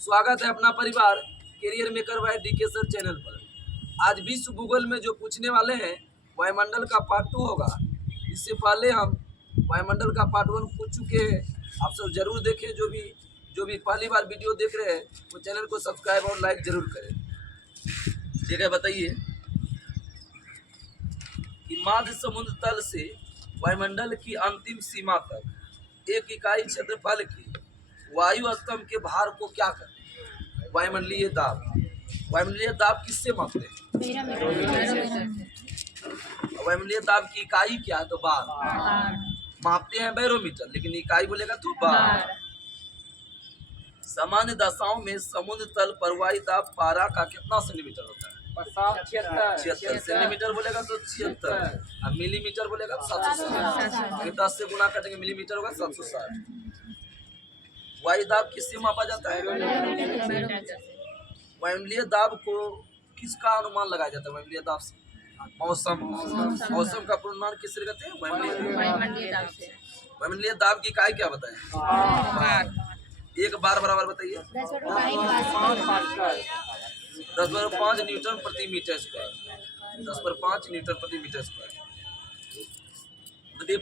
स्वागत है अपना परिवार career maker by DK sir channel पर। आज विश्व भूगोल में जो पूछने वाले हैं वायुमंडल का पार्ट 2 होगा। इससे पहले हम वायुमंडल का पार्ट 1 पूछ चुके हैं। आप सब जरूर देखें। जो भी पहली बार वीडियो देख रहे हैं वो चैनल को सब्सक्राइब और लाइक जरूर करें। ठीक है, बताइए कि माध्य समुद्र तल से वायुमंडल की अंतिम सीमा तक एक इकाई क्षेत्रफल की वायु स्तंभ के भार को क्या कहते हैं? वायुमंडलीय दाब। वायुमंडलीय दाब किससे मापते हैं? वायुमंडलीय दाब की इकाई क्या है? तो बार। मापते हैं बैरोमीटर, लेकिन इकाई बोलेगा तो बार। सामान्य दशाओं में समुद्र तल पर वायु दाब पारा का कितना सेंटीमीटर होता है? 76 सेंटीमीटर बोलेगा तो 76, और मिलीमीटर बोलेगा तो 760। 10 से गुना करेंगे मिलीमीटर होगा 760। वायु दाब किससे मापा जाता है? वायुमंडलीय दाब को किसका अनुमान लगाया जाता है? वायुमंडलीय दाब से मौसम का पूर्वानुमान किससे कहते हैं? वायुमंडलीय दाब की इकाई क्या बताएं? एक बार बराबर बताइए। 10/5 न्यूटन प्रति मीटर स्क्वायर। 10/5 न्यूटन प्रति मीटर स्क्वायर।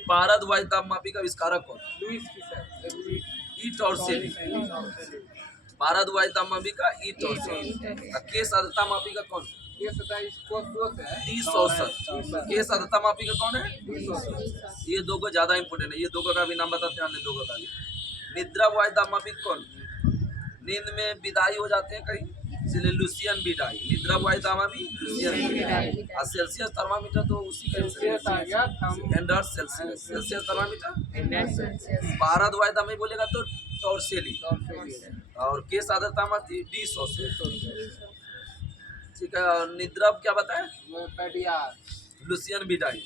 पारद वायु दाब मापी का आविष्कारक कौन? ईट और सेली। पारद वायु दाब मापी का ईट और सेली। केस आर्द्रता मापी का कौन? केस आर्द्रता मापी का कौन है? ये दो को ज्यादा इंपोर्टेंट है। ये दो का भी नाम बताते हैं। दो का भी। निद्रा वायु दाब मापी कौन? नींद में विदाई हो जाते हैं कहीं, इसलिए लुसियन विदाई। निद्रा वायु दाब मापी लुसियन। और सेल्सियस थर्मामीटर तो उसी का सेल्सियस थर्मामीटर। पारद वायु दाब में बोलेगा तो टॉर्सेली। और केस आर्द्रता मापी डी। ठीक है। और निद्रा क्या बताए? लुसियन विदाई।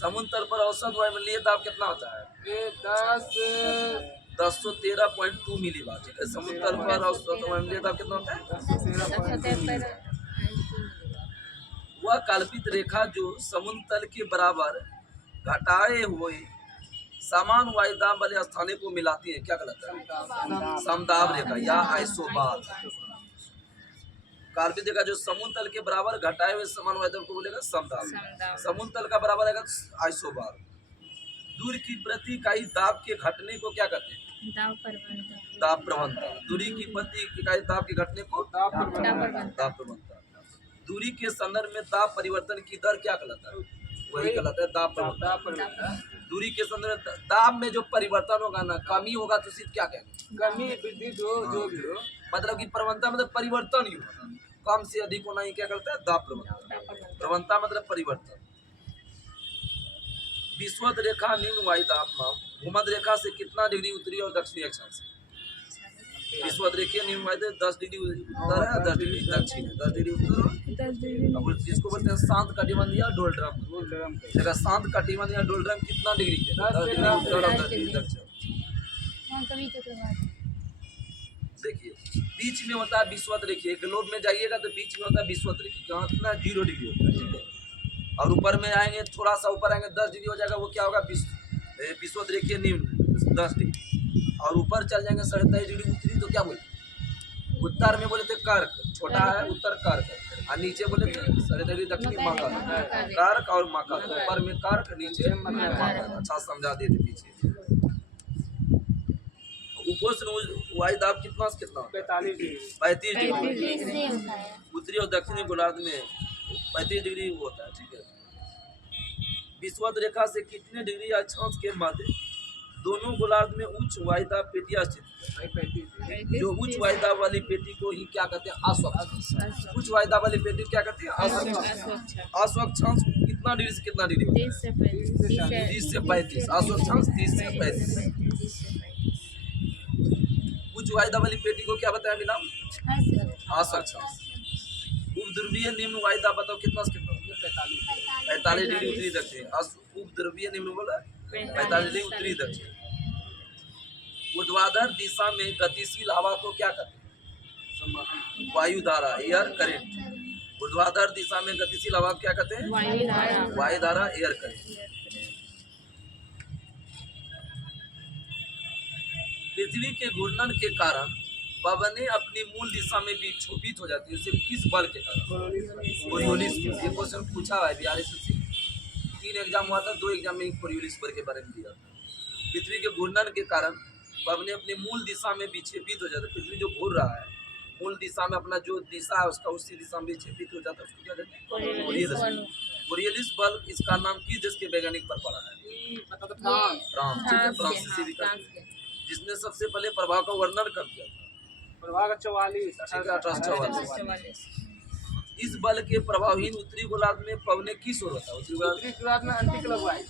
समुद्र तल पर औसत वायुमंडलीय दाब कितना होता है? 1013.2 मिलीबार। ठीक है। समुद्र तल पर औसत वायुमंडलीय दाब कितना होता है? वह कल्पित रेखा जो समुद्र तल के बराबर घटाए हुए समान वायु दाब वाले स्थानों को मिलाती है, क्या कहलाता है? समदाब रेखा या आइसोबार। कल्पित रेखा जो समुद्र तल के बराबर घटाए हुए समान वायु दाब को बोलेगा समदाब। समुद्र तल का बराबर आएगा आइसोबार। दूरी की प्रति इकाई दाब के घटने को क्या कहते हैं? दाब प्रवणता। दूरी की प्रति इकाई दाब के घटने को दाब प्रवणता। दूरी के संदर्भ में दाब परिवर्तन की दर क्या कहलाता है? वही कहलाता है दाब प्रवणता। दूरी के संदर्भ में दाब में जो परिवर्तन होगा ना, कमी होगा तो सिर्फ क्या कहेंगे? कमी वृद्धि जो भी हो, मतलब कि प्रवणता मतलब परिवर्तन ही होगा। कम से अधिक होना ही क्या करता है? दाब प्रवणता। प्रवणता मतलब परिवर्तन। विषुवत रेखा निम्न वायु दाब माप भूमध्य रेखा से कितना डिग्री उत्तरी और दक्षिणी अक्षांश? विषुवत रेखीय निम्न वायु 10 डिग्री उत्तर है, 10 डिग्री दक्षिण है। 10 डिग्री उत्तर। अब जिसको बोलते हैं शांत कटिबंध या डोलड्रम। जगह शांत कटिबंध या डोलड्रम कितना डिग्री है? 10 डिग्री उत्तर और 10 डिग्री दक्षिण। देखिए बीच में होता है विषुवत रेखीय। ग्लोब में जाइएगा तो बीच में होता है विषुवत रेखीय, जहाँ कितना 0 डिग्री होता है। ठीक है। और ऊपर में आएंगे, थोड़ा सा ऊपर आएंगे 10 डिग्री हो जाएगा, वो क्या होगा? विषुवत रेखीय निम्न 10 डिग्री। और ऊपर चल जाएंगे 23.5 डिग्री उत्तरी, तो क्या बोले? उत्तर में बोले थे कर्क, छोटा है उत्तर कर्क। और नीचे बोले थे 23.5 डिग्री दक्षिणी मकर। कर्क और मकर, ऊपर में कर्क नीचे मकर। अच्छा समझा देते पीछे। उपोष्ण वायु दाब कितना से कितना? 35 डिग्री। उत्तरी और दक्षिणी गोलार्ध में 35 डिग्री होता है। ठीक है। विषुवत रेखा से कितने डिग्री अक्षांश के मध्य दोनों गोलार्ध में उच्च वायु दाब पेटियां स्थित है? जो उच्च वायु दाब वाली पेटी को ही क्या कहते हैं? अश्वक्षांश। उच्च वायु दाब वाली पेटी क्या कहते हैं? अश्वक्षांश। अश्वक्षांश कितना डिग्री से कितना डिग्री होता है? 30 से 35। अश्वक्षांश 30 से 35। उच्च वायु दाब वाली पेटी को क्या बताया नाम? अश्वक्षांश। उपध्रुवीय निम्न वायु दाब बताओ कितना से कितना? 45 डिग्री उत्तरी दक्षिण। उपध्रुवीय निम्न बोला 45 डिग्री उत्तरी दक्षिण। ऊर्ध्वाधर दिशा में गतिशील हवा को क्या कहते हैं? वायु धारा, एयर करेंट। ऊर्ध्वाधर दिशा में गतिशील हवा क्या कहते हैं? वायु धारा, एयर करेंट। पृथ्वी के घूर्णन के कारण पवनें अपनी मूल दिशा में विक्षोभित हो जाती है, उसे किस बल के कारण? कोरियोलिस। ये क्वेश्चन पूछा है बिहार से। 3 एग्जाम हुआ था, 2 एग्जाम में कोरियोलिस बल के बारे में दिया था। पृथ्वी के घूर्णन के कारण पवनें अपनी मूल दिशा में विक्षेपित हो जाती है। पृथ्वी जो घूर रहा है मूल दिशा में, अपना जो दिशा है उसका उसी दिशा में विक्षेपित हो जाता है, उसको क्या कहते हैं? कोरियोलिस। कोरियोलिस बल, इसका नाम किस देश के वैज्ञानिक पर पड़ा है? फ्रांस, ठीक है, फ्रांसीसी भी करते हैं। जिसने सबसे पहले प्रभाव का वर्णन कर दिया था? प्रभाग 44 ठीक है, 1844। इस बल के प्रभावहीन उत्तरी गोलार्ध में पवनें किस ओर होता है? उत्तरी गोलार्ध उत्तरी गोलार्ध में अंतिक लगवाई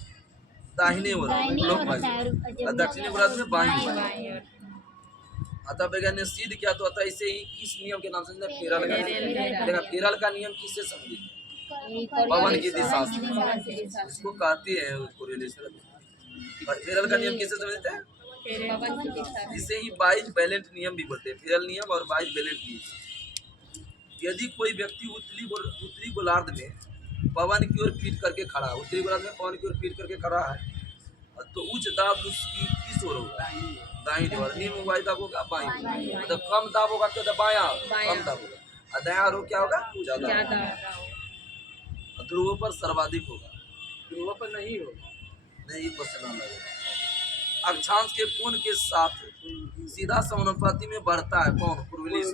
दाहिने ओर क्लॉकवाइज, और दक्षिणी गोलार्ध में बाईं ओर। अतः वैज्ञानिक ने सिद्ध किया तो अतः इसे ही किस नियम के नाम से फेरल का नियम। फेरल का नियम किससे समझे? पवन की दिशा से, इसको कहते हैं कोरियोलिस। और फेरल का नियम किससे समझते हैं? इसे ही बाइज बैलेंट नियम भी बोलते हैं, फेरल नियम और बाइज बैलेंट नियम। यदि कोई व्यक्ति उत्तरी गोलार्ध में पवन की ओर पीट करके खड़ा है, उत्तरी गोलार्ध में पवन की ओर पीट करके खड़ा है, तो उच्च दाब उसकी किस ओर होगा? दाहिनी ओर। निम्न वायु दाब होगा बाईं ओर। मतलब कम दाब होगा क्या? बायां, कम दाब होगा। और दायां ओर क्या होगा? ज्यादा। ध्रुवों पर सर्वाधिक होगा, ध्रुवों पर नहीं हो। नहीं, ये क्वेश्चन अलग है। अक्षांश के कोण के साथ सीधा समानुपाती में बढ़ता है कौन? कोरियोलिस।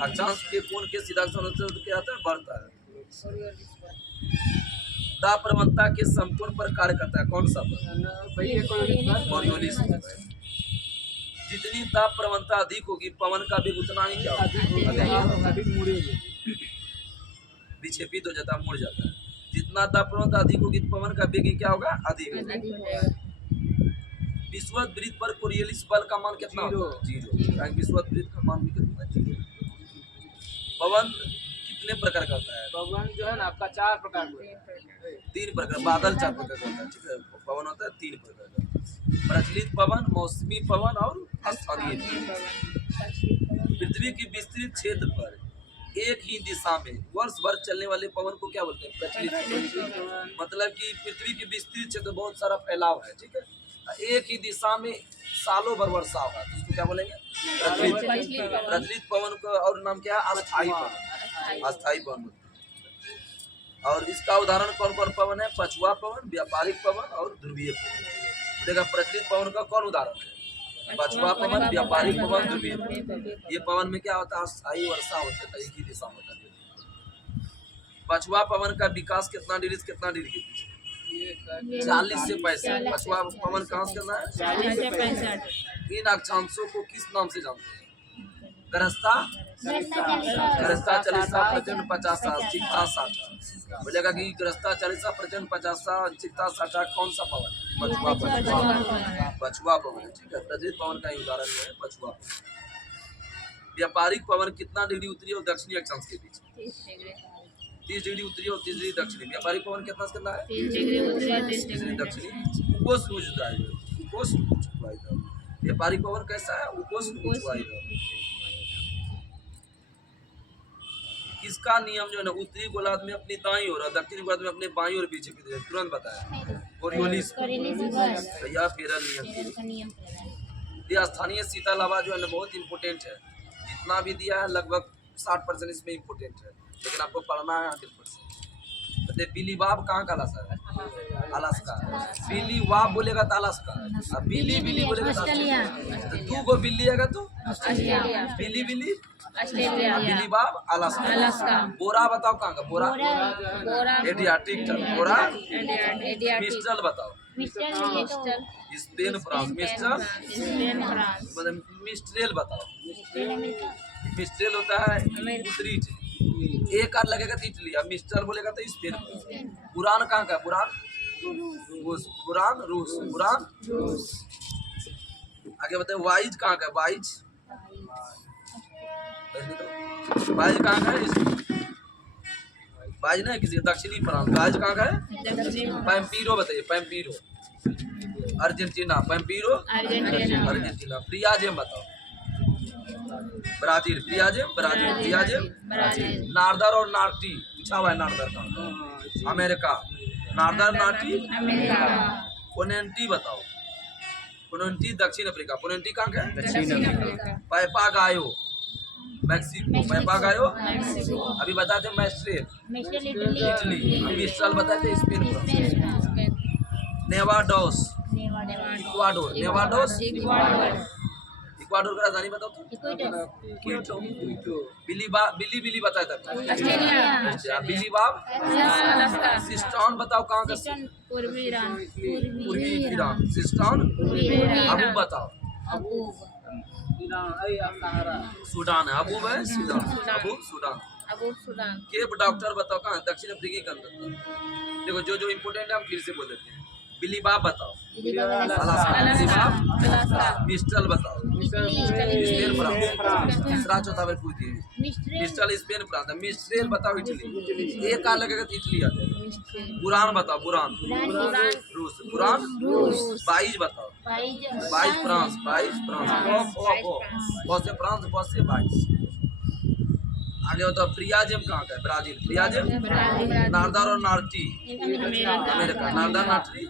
अक्षांश के कोण के सीधा समानुपाती क्या आता है? बढ़ता है। दाब प्रवणता के समकोण पर कार्य करता है कौन सा बल? कोरियोलिस। जितनी दाब प्रवणता अधिक होगी पवन का भी उतना ही क्या होगा? अधिक मुड़ेगी, विक्षेपित हो जाता है, मुड़ जाता है। जितना दाब प्रवणता अधिक होगी पवन का वेग क्या होगा? अधिक होगा। विषुवत वृत्त पर कोरियोलिस बल का मान कितना होगा? 0। विषुवत वृत्त का मान भी कितना? 0। पवन कितने प्रकार का होता है? पवन जो है ना आपका 4 प्रकार का है। 3 प्रकार। बादल 4 प्रकार का होता है, ठीक है। पवन होता है 3 प्रकार का, प्रचलित पवन, मौसमी पवन और स्थानीय पवन। पृथ्वी की विस्तृत क्षेत्र पर एक ही दिशा में वर्ष भर चलने वाले पवन को क्या बोलते हैं? प्रचलित पवन। मतलब कि पृथ्वी की विस्तृत क्षेत्र बहुत सारा फैलाव है, ठीक है, एक ही दिशा में सालों भर वर्षा होगा, तो इसको क्या बोलेंगे? प्रचलित पवन का और नाम क्या है? अस्थायी पवन। अस्थायी पवन। और इसका उदाहरण कौन कौन पवन है? पछुआ पवन, व्यापारिक पवन और ध्रुवीय पवन। देखा, प्रचलित पवन का कौन उदाहरण है? पछुआ पवन, व्यापारिक पवन, ध्रुवीय पवन। ये पवन में क्या होता है? अस्थायी वर्षा होता है, एक ही दिशा में होता है। पछुआ पवन का विकास कितना डिग्री से कितना डिग्री के बीच? 40 से 65। पछुआ पवन कहाँ से करना है? 40 से 65। इन अक्षांशों को किस नाम से जानते हैं? गरस्ता, गरस्ता 40, प्रचंड 50, चित्ता 60। बोलेगा कि गरस्ता 40, प्रचंड 50, चित्ता 60 कौन सा पवन? पछुआ पवन। पछुआ पवन, ठीक है। प्रचलित पवन का उदाहरण है पछुआ पवन। व्यापारिक पवन कितना डिग्री उत्तरी और दक्षिणी अक्षांश के बीच? 30 डिग्री उत्तरी और 30 डिग्री दक्षिणी। व्यापारिक पवन कितना से करना है? 30 डिग्री उत्तरी और 30 डिग्री दक्षिणी। उपोष्ण उच्च वायु। व्यापारिक पवन कैसा है? उपोष्ण उच्च वायु। किसका नियम जो है ना उत्तरी गोलार्ध में अपनी दाईं ओर और दक्षिणी गोलार्ध में अपने बाईं ओर विक्षेपित है? तुरंत बताया, कोरियोलिस। या फेरल नियम। ये स्थानीय शीतल हवा जो है ना बहुत इंपोर्टेंट है। जितना भी दिया है लगभग 60% इसमें इंपोर्टेंट है, लेकिन आपको पढ़ना है 100%। बिली वाब कहाँ का है? अलास्का। बिली वाब बोलेगा तो अलास्का, और बिली बिली बोलेगा तो ऑस्ट्रेलिया। तो 2 गो बिल्ली आएगा तो बिली बिली ऑस्ट्रेलिया, बिली वाब अलास्का। बोरा बताओ कहाँ का? बोरा एडियाटिक। बोरा मिस्ट्रल बताओ? Spain France. मिस्ट्रल मतलब मिस्ट्रेल बताओ? मिस्ट्रेल होता है उत्तरी इटली। एक आर लगेगा तो इटली, अब मिस्टर बोलेगा तो स्पेन। बुरान कहाँ का? बुरान बुरान रूस। बुरान आगे बताए। वाइज कहाँ का? वाइज वाइज कहाँ का है? वाइज ना किसी दक्षिणी फ्रांस। वाइज कहाँ का है? पैम्पीरो बताइए। पैम्पीरो अर्जेंटीना। पैम्पीरो अर्जेंटीना। प्रियाजेम बताओ? ब्राजील। प्रियाजेम ब्राजील। प्रियाजेम नार्दर और नार्टी पूछा हुआ है। नार्दर का अमेरिका। नार्दर नार्टी कोनेंटी बताओ? पुनंटी दक्षिण अफ्रीका, पुनंटी कहाँ का है? दक्षिण Africa. Papagayo Mexico, Papagayo Mexico. अभी बताते मैस्ट्रेल मिस्टर इटली। इटली, अभी मिस्ट्रल बताते Spain, Nevados Ecuador, Nevados Ecuador का राजधानी बताओ तो? क्विटो। बिली बिली बताया था। ऑस्ट्रेलिया। बिली बाब अलास्का। सिस्टोन बताओ कहाँ का? पूर्वी ईरान। पूर्वी ईरान, सिस्टोन। अबू बताओ? सूडान है, अबू है सूडान, अबू सूडान। सूडान। केप डॉक्टर बताओ कहाँ? दक्षिण अफ्रीकी के अंदर। देखो जो जो इम्पोर्टेंट है हम फिर से बोल देते हैं। बिली बाब बताओ? अलास्का। बिली बाब मिस्टल बताओ? Spain France. तीसरा चौथा बार पूछ दिए। मिस्टल स्पेन फ्रांस, मिस्ट्रेल बताओ इटली। एक आ लगेगा तो इटली आ जाएगा। बुरान बताओ? बुरान रूस, बुरान बाईज बताओ? बाईज फ्रांस, बाईज फ्रांस, बहुत से फ्रांस, बहुत से बाईज। आगे बताओ प्रियाजेम कहाँ का है? ब्राजील। प्रियाजेम नारदार और नार्टी अमेरिका, नारदार नार्टी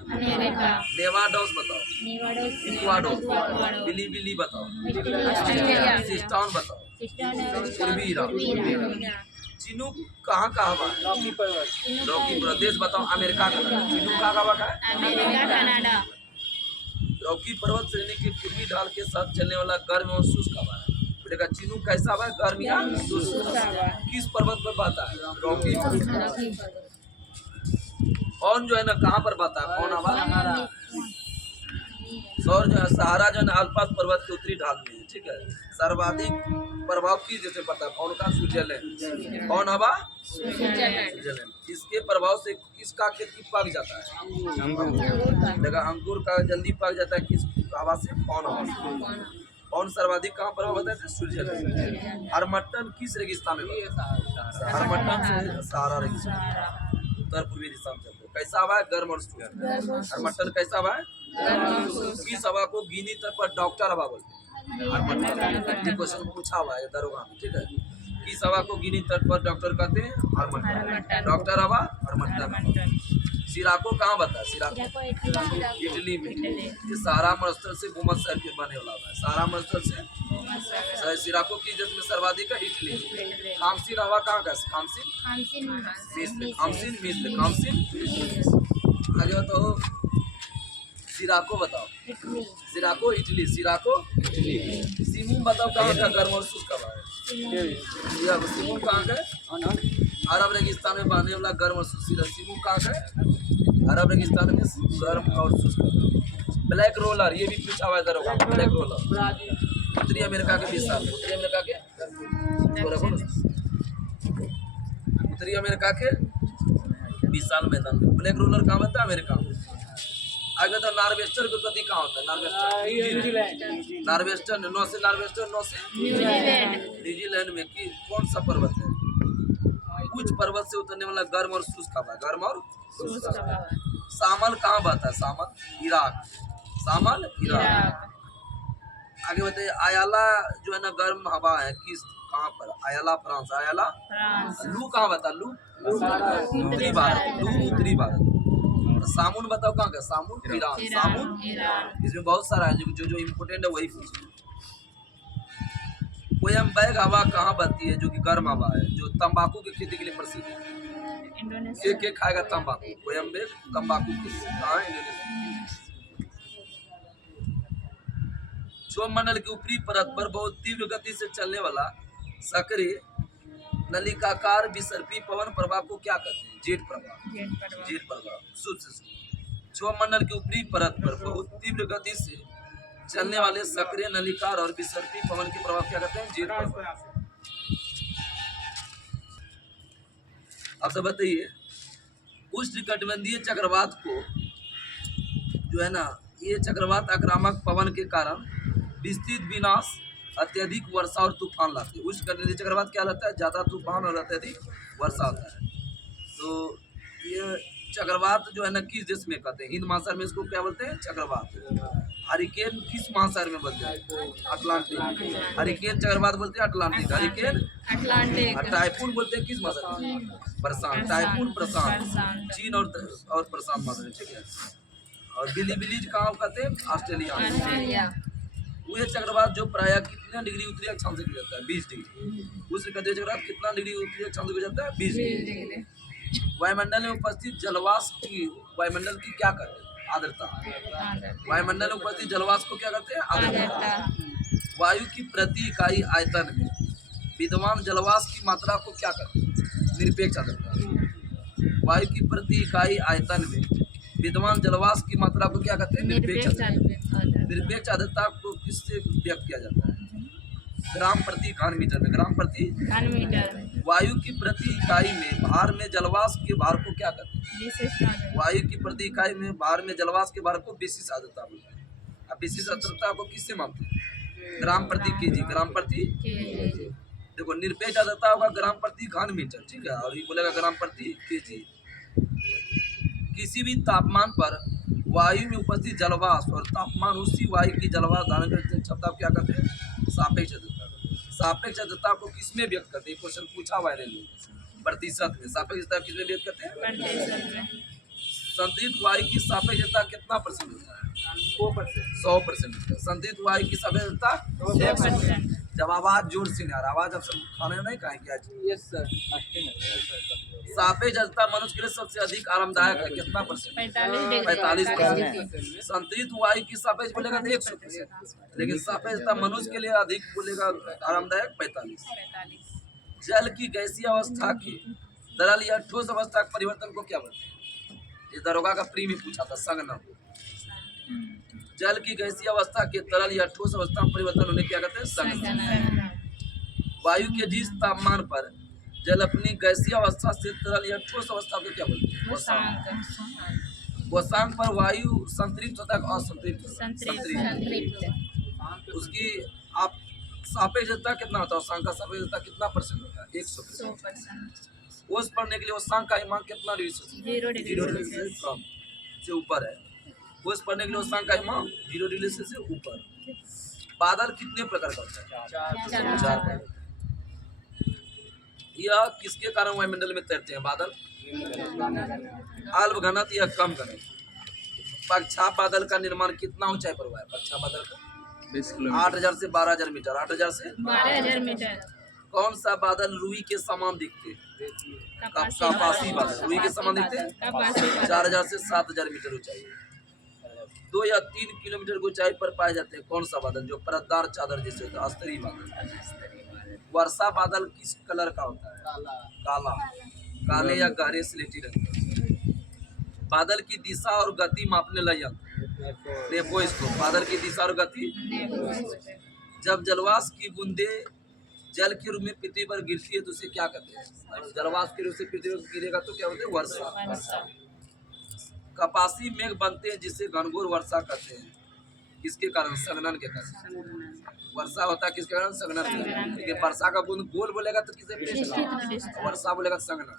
नेवाडोस बताओ? इक्वाडोर। बिली बिली बताओ? सिस्टोन बताओ? पूर्वी ईरान। चिनूक कहाँ का हवा है? रॉकी पर्वत। रॉकी प्रदेश बताओ? अमेरिका का नाम। चिनूक कहाँ का हवा का है? कनाडा। रॉकी पर्वत श्रेणी के पूर्वी ढाल के साथ चलने वाला गर्म और शुष्क हवा है। बोलेगा चिनूक कैसा हवा है? गर्म या शुष्क? किस पर्वत पर बहता है? रॉकी पर्वत। कौन जो है ना कहाँ पर बहता है? कौन हवा? और जो है सहारा जो है ना अल्पास पर्वत के उत्तरी ढाल में है, ठीक है। सर्वाधिक प्रभाव किस देश में पड़ता है? कौन का? स्विट्जरलैंड। कौन हवा? स्विट्जरलैंड। इसके प्रभाव से किसका खेती पक जाता है? देखा अंगूर का जल्दी पक जाता है किस हवा से? कौन हवा से? कौन सर्वाधिक कहाँ प्रभाव होता है? स्विट्जरलैंड। हरमट्टन किस रेगिस्तान में? हरमट्टन से सहारा रेगिस्तान, उत्तर पूर्वी दिशा में चलते। कैसा हवा है? गर्म और शुष्क। हरमट्टन कैसा हवा है? किस हवा को गिनी तट पर डॉक्टर हवा बोलते हैं? हरमट्टन। ये क्वेश्चन पूछा हुआ है दरोगा में, ठीक है। किस हवा को गिनी तट पर डॉक्टर कहते हैं? हरमट्टन। डॉक्टर हवा हरमट्टन। सिराको कहाँ बता? सिराको इटली में। ये सहारा मरुस्थल से भूमध्य सागरीय बने वाला है। सहारा मरुस्थल से सिराको किस देश में सर्वाधिक है? इटली। खामसिन हवा कहाँ का? खामसिन खामसिन। आगे बताओ सिराको बताओ? सिराको इटली, सिराको इटली। सिमुम बताओ कहाँ का? गर्म और शुष्क हवा है। सिमुम कहाँ का है? अरब रेगिस्तान में बहने वाला गर्म और शुष्क। सिमुम कहाँ का है? अरब रेगिस्तान में गर्म और शुष्क। ब्लैक रोलर ये भी पूछा हुआ है दरोगा। ब्लैक रोलर उत्तरी अमेरिका के विशाल, उत्तरी अमेरिका के उत्तरी अमेरिका के विशाल मैदान में ब्लैक रोलर कहाँ होता है? अमेरिका में। आगे तो नार्वेस्टर की उत्पत्ति कहाँ होता है? नार्वेस्टर नौ से न्यूजीलैंड में कि कौन सा पर्वत है? उच्च पर्वत से उतरने वाला गर्म और शुष्क हवा। गर्म और शुष्क हवा। सामल कहाँ बहता है? सामल इराक। सामल इराक। आगे बताइए आयाला जो है ना गर्म हवा है किस कहाँ पर? आयाला फ्रांस। आयाला लू कहाँ बता? लू उत्तरी भारत। लू उत्तरी भारत। सामुन बताओ कहाँ का? सामुन ईरान। सामुन इसमें बहुत सारा है जो जो इम्पोर्टेंट है वही पूछे। कोयम्बैग हवा कहाँ बहती है जो कि गर्म हवा है, जो तंबाकू की खेती के लिए प्रसिद्ध है? के खाएगा तंबाकू? कोयम्बैग तंबाकू कहाँ है? क्षोभमंडल की ऊपरी परत पर बहुत तीव्र गति से चलने वाला सक्रिय नलिकाकार विसर्पी पवन प्रवाह को क्या कहते हैं? जेट प्रवाह। जेट प्रवाह। क्षोभमंडल की ऊपरी परत पर बहुत तीव्र गति से चलने वाले सक्रिय नलिकार और विसर्पी पवन के प्रभाव क्या कहते हैं? जेट प्रवाह। अब सब बताइए उष्णकटिबंधीय चक्रवात को जो है ना ये चक्रवात आक्रामक पवन के कारण विस्तृत विनाश, अत्यधिक वर्षा और तूफान लाते हैं। उष्णकटिबंधीय चक्रवात क्या लाता है? ज्यादा तूफान और अत्यधिक वर्षा होता है। तो ये चक्रवात जो है ना किस देश में कहते हैं? हिंद महासागर में इसको क्या बोलते हैं? चक्रवात। हरिकेन किस महासागर में बोलते हैं? अटलांटिक। हरिकेन चक्रवात बोलते हैं अटलांटिक। Hurricane Atlantic. टाइफून बोलते हैं किस महासागर में? प्रशांत। टाइफून प्रशांत। चीन और प्रशांत महासागर, ठीक है। और बिलीबिलीज कहाँ कहते हैं? ऑस्ट्रेलिया में। ऑस्ट्रेलिया। वह चक्रवात जो प्राय कितना डिग्री उत्तरी अक्षांश से गुजरता है? 20 डिग्री। उस कहते हैं चक्रवात कितना डिग्री उत्तरी अक्षांश से गुजरता है? 20 डिग्री। वायुमंडल में उपस्थित जलवाष्प की, वायुमंडल की क्या कहते हैं? आर्द्रता। वायुमंडल में उपस्थित जलवाष्प को क्या कहते हैं? आर्द्रता। वायु की प्रति इकाई आयतन में विद्यमान जलवाष्प की मात्रा को क्या कहते हैं? निरपेक्ष आर्द्रता। वायु की प्रति इकाई आयतन में विद्यमान जलवाष्प की मात्रा को क्या कहते हैं? निरपेक्ष आर्द्रता। निरपेक्ष आर्द्रता को किससे व्यक्त किया जाता है? ग्राम प्रति घन मीटर में। ग्राम प्रति घन मीटर। वायु की प्रति इकाई में भार में जलवाष्प के भार को क्या कहते हैं? विशिष्ट आर्द्रता। वायु की प्रति इकाई में भार में जलवाष्प के भार को विशिष्ट आर्द्रता बोलते हैं। अब विशिष्ट आर्द्रता को किससे मापते हैं? ग्राम प्रति केजी। ग्राम प्रति केजी। देखो, निरपेक्ष आर्द्रता होगा ग्राम प्रति घन मीटर, ठीक है, और ये बोलेगा ग्राम प्रति केजी। किसी भी तापमान पर वायु में उपस्थित जलवाष्प और तापमान उसी वायु की जलवाष्प धारण करने क्षमता को क्या कहते हैं? सापेक्ष आर्द्रता। सापेक्ष आर्द्रता को किसमें व्यक्त करते हैं? क्वेश्चन पूछा हुआ है प्रतिशत में। सापेक्ष आर्द्रता किसमें व्यक्त करते हैं? प्रतिशत में। संतृप्त वायु की सापेक्ष आर्द्रता कितना परसेंट होता है? 100% होता है। संतृप्त वायु की सापेक्ष आर्द्रता 100%। जब आवाज जोर से नहीं आ रहा, आवाज अब सब खाने नहीं खाएंगे आज। Yes sir. सापेक्ष आर्द्रता मनुष्य के लिए सबसे अधिक आरामदायक है, कितना परसेंट? 45%। संतृप्त वायु की सापेक्ष बोलेगा तो 100%, लेकिन सापेक्ष आर्द्रता मनुष्य के लिए अधिक बोलेगा आरामदायक 45। जल की गैसीय अवस्था की तरल या ठोस अवस्था के परिवर्तन को क्या बोलते हैं? ये दरोगा का प्री में पूछा था, संगम। जल की गैसीय अवस्था के तरल या ठोस अवस्था में परिवर्तन होने क्या कहते हैं? संगम। वायु के जिस तापमान पर जल अपनी गैसीय अवस्था से तरल या ठोस अवस्था को क्या बोलते हैं? वसांक पर वायु संतृप्त होता है, असंतृप्त? संतृप्त। उसकी आप सापेक्ष आर्द्रता कितना होता है? वसांक का सापेक्ष आर्द्रता कितना परसेंट होता है? 100%। ओस पढ़ने के लिए वसांक का हिमांक कितना डिग्री सेल्सियस? 0 डिग्री सेल्सियस कम से ऊपर है। ओस पढ़ने के लिए वसांक का हिमांक 0 डिग्री सेल्सियस से ऊपर। बादल कितने प्रकार का होता है? 4 प्रकार। यह किसके कारण वायुमंडल में तैरते हैं? बादल अल्प घनत्व या कम घनत्व। पक्षाप बादल का निर्माण कितना ऊंचाई पर हुआ है? पक्षाप बादल का 8,000 से 12,000 मीटर। 8,000 से 12,000 मीटर। कौन सा बादल रुई के समान दिखते हैं? कपासी बादल रुई के समान दिखते हैं। 4,000 से 7,000 मीटर ऊंचाई। 2 या 3 किलोमीटर की ऊंचाई पर पाए जाते हैं कौन सा बादल जो परतदार चादर जैसे होता है? स्तरीय बादल। वर्षा बादल किस कलर का होता है? काला, काले या गहरे स्लेटी रंग का। बादल की दिशा और गति मापने वाला यंत्र नेपोस्कोप। बादल की दिशा और गति। जब जलवाष्प की बूंदे जल के रूप में पृथ्वी पर गिरती है तो उसे क्या कहते हैं? जलवाष्प के रूप से पृथ्वी पर गिरेगा तो क्या बोलते हैं? वर्षा। कपासी मेघ बनते हैं जिसे घनघोर वर्षा कहते हैं, किसके कारण? संघनन के कारण। वर्षा होता है किसके कारण? संघनन के कारण। लेकिन वर्षा का बूंद गोल बोलेगा तो किसे पृष्ठ, वर्षा बोलेगा संघनन।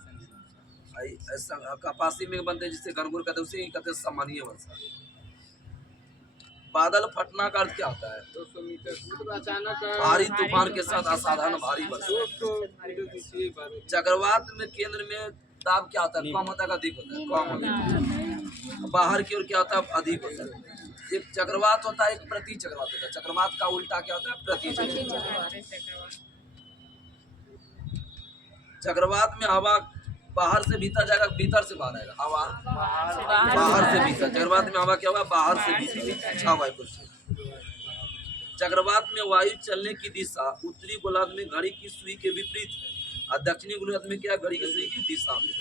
कपासी मेघ बनते हैं जिससे घनघोर कहते हैं, उसे ही कहते हैं सामान्य वर्षा। बादल फटना का अर्थ क्या होता है? 200 मीटर अचानक भारी तूफान के साथ असाधारण भारी वर्षा। चक्रवात में केंद्र में दाब क्या होता है? कम होता है, अधिक होता है? कम होता है। बाहर की ओर क्या होता है? अधिक होता है। एक चक्रवात होता है, एक प्रति चक्रवात होता है। चक्रवात का उल्टा क्या होता है? प्रति चक्रवात। चक्रवात में हवा बाहर से भीतर जाएगा, भीतर से बाहर आएगा। हवा बाहर से भीतर। चक्रवात में हवा क्या होगा? बाहर से भीतर। अच्छा हुआ कुछ। चक्रवात में वायु चलने की दिशा उत्तरी गोलार्ध में घड़ी की सुई के विपरीत है और दक्षिणी गोलार्ध में क्या? घड़ी की सुई की दिशा में।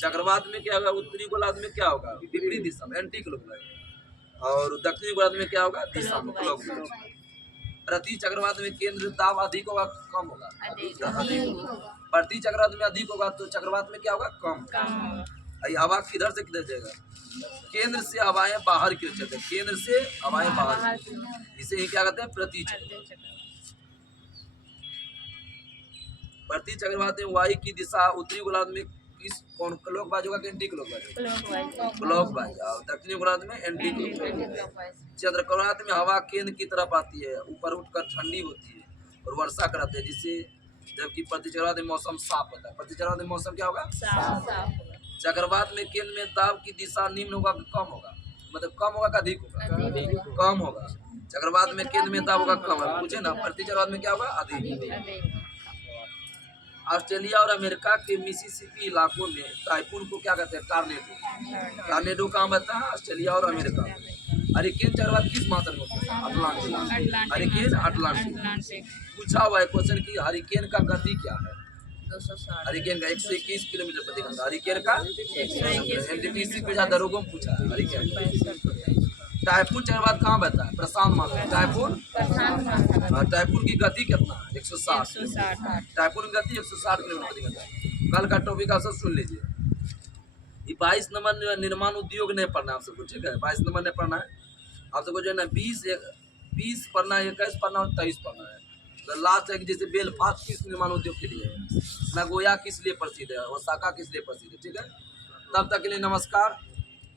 चक्रवात में क्या होगा? उत्तरी गोलार्ध में क्या होगा? विपरीत दिशा में, एंटी क्लॉकवाइज। और दक्षिणी गोलार्ध में क्या होगा? दिशा में, क्लॉकवाइज। प्रति चक्रवात में केंद्र दाब अधिक होगा, कम होगा? अधिक। प्रति चक्रवात में अधिक होगा तो चक्रवात में क्या होगा? कम। हवा किधर से किधर जाएगा? केंद्र से हवाएं बाहर की ओर चलते हैं। केंद्र से हवाएं बाहर, इसे ही क्या कहते हैं? प्रति चक्रवात। प्रति चक्रवात में वायु की दिशा उत्तरी गोलार्ध में किस कौन? क्लॉकवाइज होगा कि एंटी क्लॉकवाइज? क्लॉकवाइज। और दक्षिणी गोलार्ध में एंटी क्लॉकवाइज। चक्रवात में हवा केंद्र की तरफ आती है, ऊपर उठकर ठंडी होती है और वर्षा कराती है, जिससे जबकि प्रति चक्रवात में मौसम साफ होता है। प्रति चक्रवात में मौसम क्या होगा? साफ। चक्रवात में केंद्र में दाब की दिशा निम्न होगा कि कम होगा? मतलब कम होगा कि अधिक होगा? कम होगा। चक्रवात में केंद्र में दबाव होगा कम है, पूछे ना, प्रति चक्रवात में क्या होगा? अधिक। ऑस्ट्रेलिया और अमेरिका के मिसिसिपी इलाकों में टाइफून को क्या कहते हैं? टॉर्नेडो। टॉर्नेडो कहाँ बता है? ऑस्ट्रेलिया और अमेरिका में। हरिकेन चक्रवात किस मात्रा में होता है? अटलांटिक। Hurricane Atlantic. पूछा हुआ है क्वेश्चन की हरिकेन का गति क्या है? 260। हरिकेन का 121 किलोमीटर प्रति घंटा। हरिकेन का एनटीपीसी पे जहाँ दरोगों में पूछा है हरिकेन का। टाइफून चक्रवात कहाँ बहता है? प्रशांत महासागर। टाइफून की गति कितना है? 160। 160। टाइफून की गति 160 किलोमीटर प्रति घंटा। कल का टॉपिक आप सब सुन लीजिए। ये 22 नंबर निर्माण उद्योग नहीं पढ़ना है आप सबको, ठीक है? 22 नंबर नहीं पढ़ना है आप सबको, जो है ना 20 पढ़ना है, 21 पढ़ना है, 23 पढ़ना है। तो लास्ट है कि जैसे बेलफास्ट किस निर्माण उद्योग के लिए है, नगोया किस लिए प्रसिद्ध है, ओसाका किस लिए प्रसिद्ध है, ठीक है? तब तक के लिए नमस्कार,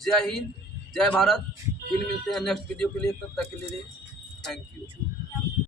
जय हिंद, जय भारत। फिर मिलते हैं नेक्स्ट वीडियो के लिए, तब तक के लिए थैंक यू।